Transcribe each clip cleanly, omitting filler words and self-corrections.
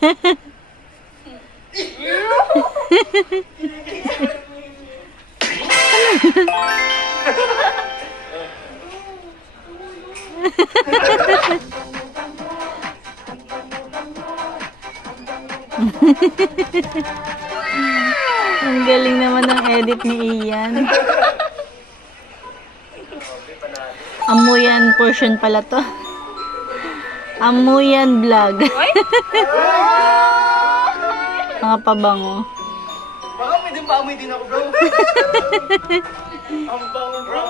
Ang galing naman ng edit ni Ian. Amuyan portion pala to. Amuyan vlog. Mga pabango. Baka pwede paamoy din ako, bro. Ang bango, bro.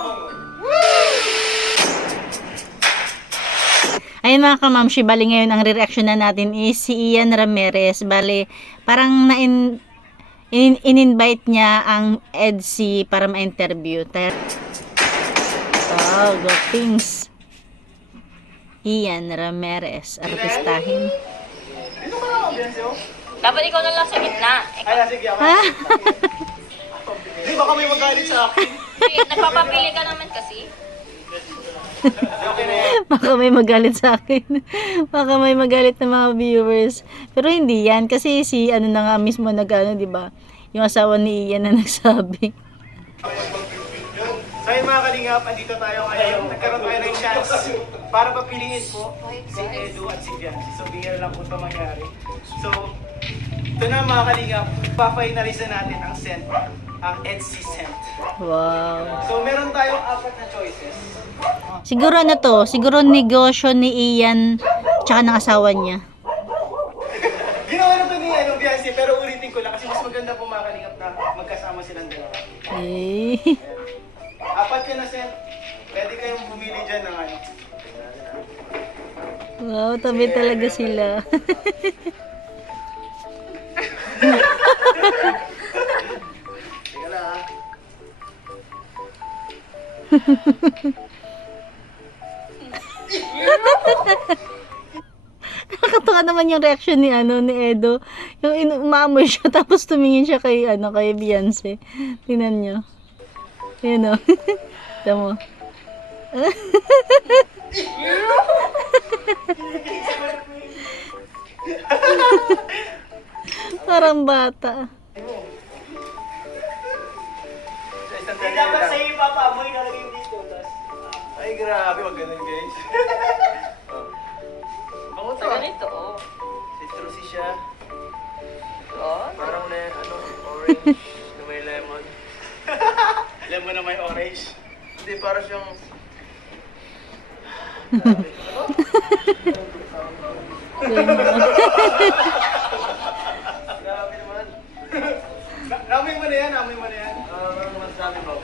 Ayun mga kamamshi, bali ngayon ang re-reaction na natin is si Ian Ramirez. Bali, parang in-invite niya ang EDC para ma-interview. Wow, go things. Ian Ramirez, artistahin. Dito ka lang, Biancio. Dapat ikaw na lang sa gitna. Ay, sige ako. Hindi, baka may magalit sa akin. Nagpapapili ka naman kasi. Okay na yan. Baka may magalit sa akin. Baka may magalit na mga viewers. Pero hindi yan. Kasi si ano na nga mismo nag-ano, di ba? Yung asawa ni Ian na nagsabi. So yun mga kalingap, andito tayo ngayon. Nagkaroon tayo ng chance para papiliin po si Edu at si Bianci. So bigyan lang po ito mangyari. So, ito na mga kalingap, pa-finalize na natin ang scent, ang EDC scent. Wow. So meron tayong 4 na choices. Siguro ano to? Siguro negosyo ni Ian tsaka ng asawa niya. Ginawa na ito ni Bianci, pero ulitin ko lang kasi mas maganda po mga kalingap na magkasama silang dalawa. Eh. 4 ka na scent. Pwede kayong bumili dyan ng ano. Wow, tabi talaga sila. Teka lang ha. Nakakatawa naman yung reaction ni Edo. Yung umaamoy siya tapos tumingin siya kay kay Beyonce. Tingnan niyo. Ayun o. Tama. Parang bata. Hindi dapat sa'yo ipapaamoy na lang yung dito. Ay grabe, wag ganun guys. Bango to. Sa ganito, oh. Citrusy siya. Oh. Parang orange na may lemon. Lemon na may orange. Hindi, parang siyang... Grabe naman. Amoy mo na yan, amoy mo na yan. Ano masasabi mo?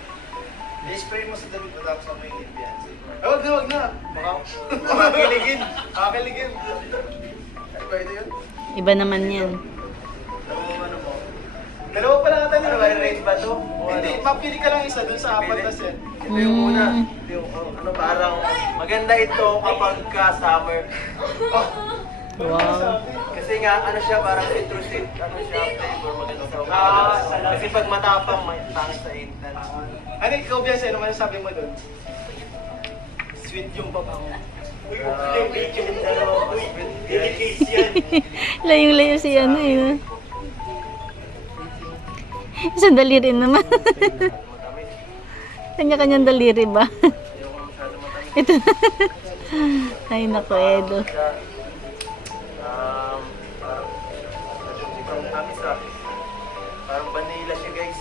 I-spray mo sa damit mo tapos amoy yung Bianci. Ay, wag na, wag na. Makakiligin. Makakiligin. Ano ba ito yun? Iba naman yan. Ano mo? Dalawa pa lang natin. Ano ba, range ba ito? Hindi, mapili ka lang isa dun sa 4 na set. Ito yung una. Ito yung, parang maganda ito kapag ka-summer. Wow. Kasi nga, siya, parang citrusy, siya, flavor, maganda sa Ah, umaga. Kasi pag matapang, may tangis sa intense. Ano ikaw, Bianci, ano man sabi mo dun? Sweet yung pabango. Uy, Layong-layo si eh. Isang daliri naman. Kanya-kanyang daliri ba? Ito. Ay, naku, Edo. Parang tamis parang vanilla siya, guys.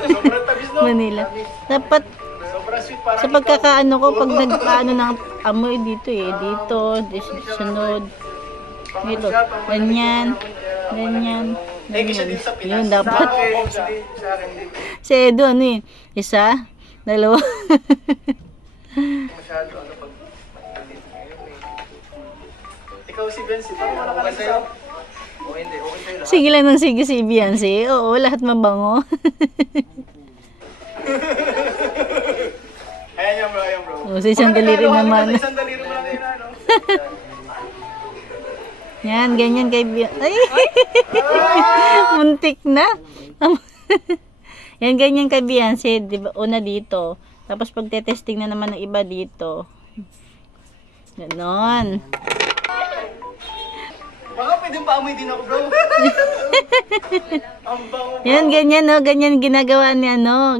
Sobrang tamis no? Manila. Dapat, Sobrang sweet parang sa pagkakaano ko, pag nag-ano ng amoy dito dito, sunod. Dito, ganyan, ganyan. Kasi din sa Pinas. Yun, Sa dapat. akin, hindi. Sa akin, hindi. Si Edo, isa, dalawa. Masyado, pag Ikaw si Bianci, parang wala ka nagsasabi. o hindi, okay sa'yo lahat. Sige lang ng sige si Beyonce. Oo, lahat mabango. Ayan yan bro, ayan bro. O, sa isang daliri naman. Sa isang daliri mo lang yun, ano? Yan, ganyan kay Beyonce. Ay! Muntik na. Yan, ganyan kay Beyonce. Diba? Una dito. Tapos pag testing na naman ng iba dito. Ganon. Baka din paamoy din ako, bro. Ang bango. Yan, ganyan, no? Ganyan ginagawa ni,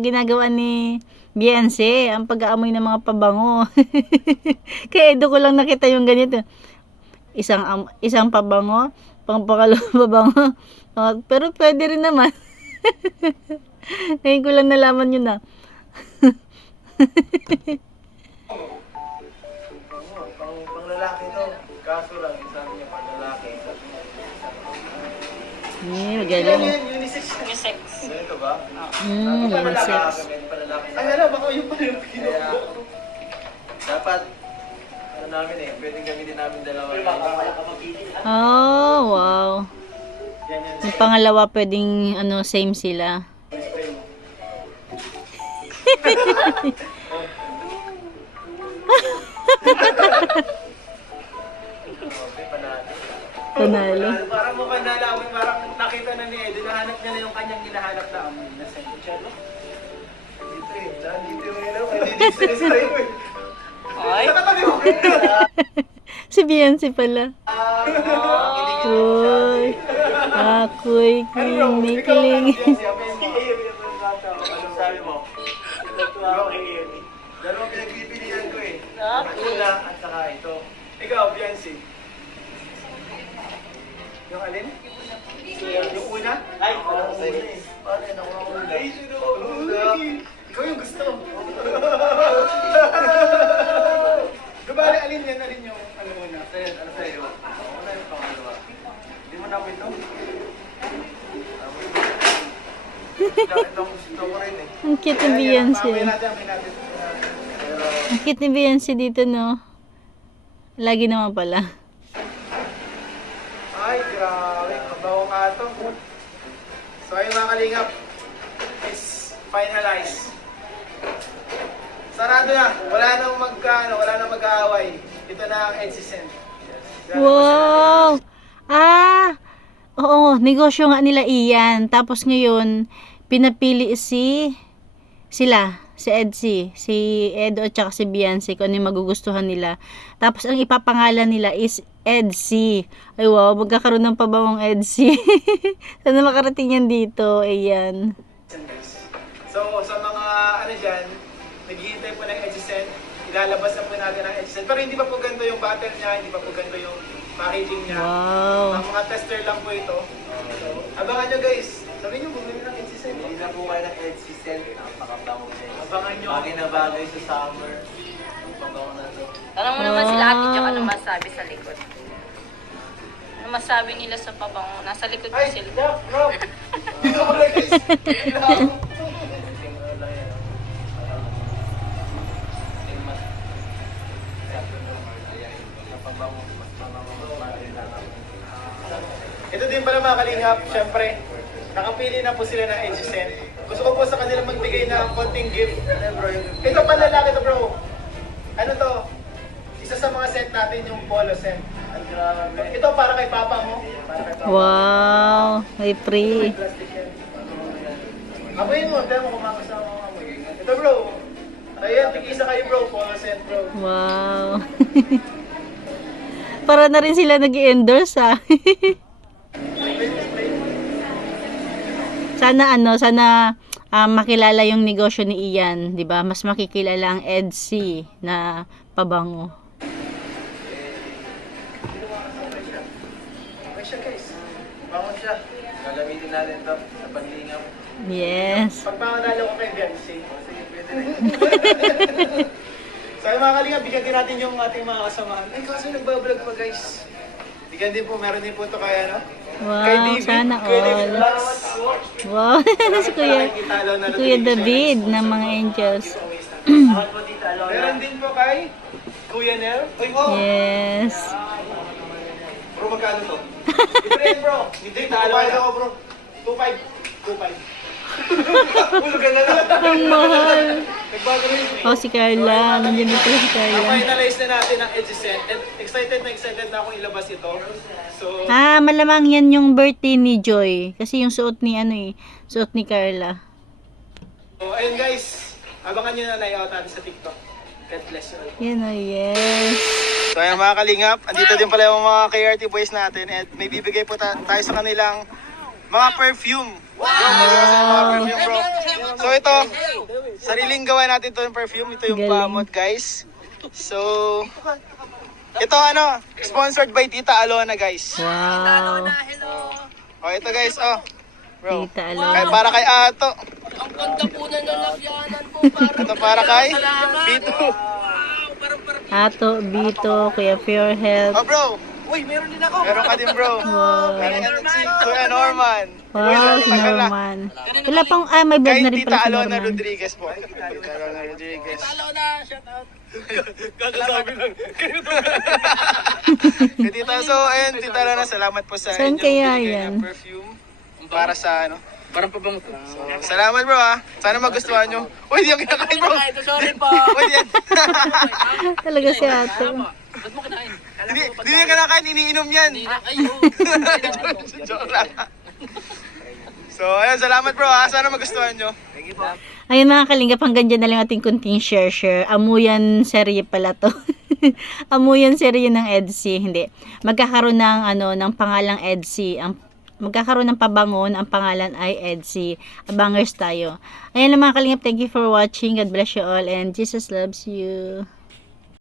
ginagawa ni Beyonce, ang pag-aamoy ng mga pabango. Kaya Edo ko lang nakita yung ganito. Isang pabango, pangalawang pabango. Pero pwede rin naman. Ngayon ko lang nalaman yun na. Pang lalaki to. Kaso lang, sabi niya pang lalaki. Sabi niya, Yan Magaling. yun, unisex. Unisex. ganito ba? Unisex. Panlalaki. Ay, alam, baka yung pala yung Kaya, pinupo. dapat, ano namin pwedeng gamitin namin dalawa. Oh, wow. Yan, yan. Yung pangalawa, pwedeng, same sila. Okay pa natin. Panalo. Parang mukhang nalaman, parang nakita na ni Edo, nahanap niya na yung kanyang hinahanap na amoy na sa Chelo. Dito dito yung ilaw. Hindi dito sa iyo eh. Ay. Nakatabi mo. Si Beyonce pala. Uy. Ako'y kinikilig. Anong sabi mo? Dalawang pinagpipilian ko eh. Una at saka ito. Ikaw, Beyonce. Yung alin? Yung una? Ay, Paano yun? Ako ang una. Ay, sino ko? Ikaw yung gusto. Gabali, alin yan? Alin yung ano una? Ano sa'yo? Ako na yung pangalawa. Hindi mo na ako ito? Itong gusto ko rin eh. Ang cute ni Beyonce. Amoy natin, amoy natin. Pero, Ang cute ni Beyonce dito, no? Lagi naman pala. Ay, grabe. Mabaho nga ito. So, ayun mga kalingap. It's finalized. Sarado na. Wala nang mag-aaway. Ito na ang Edsisen. Wow! Oo, negosyo nga nila iyan. Tapos ngayon, pinapili si Edsy, si Edo at saka si Beyonce kung ano yung magugustuhan nila. Tapos ang ipapangalan nila is Edsy. Ay wow, magkakaroon ng pabangong Edsy. Sana makarating yan dito. Ayan. So, sa mga ano dyan, naghihintay po ng Edsisen, ilalabas na po natin ang Edsisen. Pero hindi pa po ganito yung battle niya, hindi pa po ganito yung packaging niya. Wow. Ang mga tester lang po ito. So, abangan nyo guys. Sabi nyo, bumili ng Edsisen. hindi na po kayo ng Etsy Cell. Napakabango niya. Abangan nyo. Bagay na bagay sa summer. Ang pabango na to. Tanong mo naman sila ate Jack, ano Wow. masabi sa likod? Ano masabi nila sa pabango? Nasa likod ko Ay, sila. Jack, bro! Dito ko lang guys. Tingnan lang yan. Napabango. Mas mabango. Mas maganda. Ito din pala mga kalingap, syempre, nakapili na po sila ng Edsisen. Gusto ko po sa kanila magbigay ng konting gift. Ito panlalaki to bro. Ano to? Isa sa mga set natin yung polo set. Ito para kay papa mo. Para kay papa. Wow. May free. Plastic yan. Amoyin mo, tayo mo kumakasama mo amoy. Ito bro. Ayan, tig-isa kayo bro, polo set bro. Wow. Para na rin sila nag-endorse ha. Sana makilala yung negosyo ni Ian, 'di ba? Mas makikilala ang Edsy na pabango. Okay siya guys. Bango siya. Gagamitin natin to sa paglingap. Yes. Pag panganalo ko kay Beyonce. Sige, pwede rin. So yung mga kalingap, bigyan din natin yung ating mga kasamahan. Ay, kaso nagbablog pa guys. Bigyan din po, meron din po ito kaya no? Kay Wow, David, sana Kuya David all. Vlogs. Wow, si Kuya David ng mga angels. Meron din po kay Kuya Nel. Uy, oh! Yes. Bro, magkano to? Libre yan bro. Hindi, talo ako bro. 2.5. 2.5. Hulugan na lang. Ang mahal. Nagbago rin. Oh, si Carla. Nandiyan dito si Carla. Na-finalize na natin ang Edsisen. And excited na akong ilabas ito. So, Malamang yan yung birthday ni Joy. Kasi yung suot ni suot ni Carla. ayun guys. Abangan nyo na layout natin sa TikTok. God bless you all. Yan o, yes. So ayan mga kalingap, andito din pala yung mga KRT boys natin at may bibigay po tayo sa kanilang mga perfume. Bro, bibigay ko sa inyo mga perfume bro. So ito, sariling gawa natin to yung perfume. Ito yung Galing. pamot guys. So, ito ano, sponsored by Tita Alona guys. Wow. Oh, ito guys, oh. Bro, Tita kay, Alona. para kay Ato. Ang ganda po na lalagyanan po. Ito para kay Bito. Ato, Bito, Kuya Pure Health. Oh bro, Uy, meron din ako. meron ka din bro. Wow. Meron si Kuya Norman. Wow, si Tagal na. Norman. Wala pang, may vlog Kay na rin Tita pala si Alona Norman. Rodriguez po. Tita Alona Rodriguez. Alona, shout out. Kakasabi lang. Kay Tita, so ayun, Tita Alona, salamat po sa Saan inyong kaya binigay yan? na perfume para sa ano. Parang pabango to. So, salamat bro ha. Sana magustuhan nyo. Uy, di yung kinakain bro. Sorry po. Uy, di yan. Talaga si Ato. Ba't mo kinain? Hindi yung kinakain, iniinom yan. Ay, oh. Joke lang. So, ayun, salamat bro ha. Sana magustuhan nyo. Ayun mga kalingap, hanggang dyan na lang ating kunting share. Amuyan serye pala to. Amuyan serye ng EDC. Hindi. Magkakaroon ng, ng pangalang EDC. Magkakaroon ng pabango, ang pangalan ay EDC. Abangers tayo. Ayan lang mga kalingap, thank you for watching. God bless you all and Jesus loves you.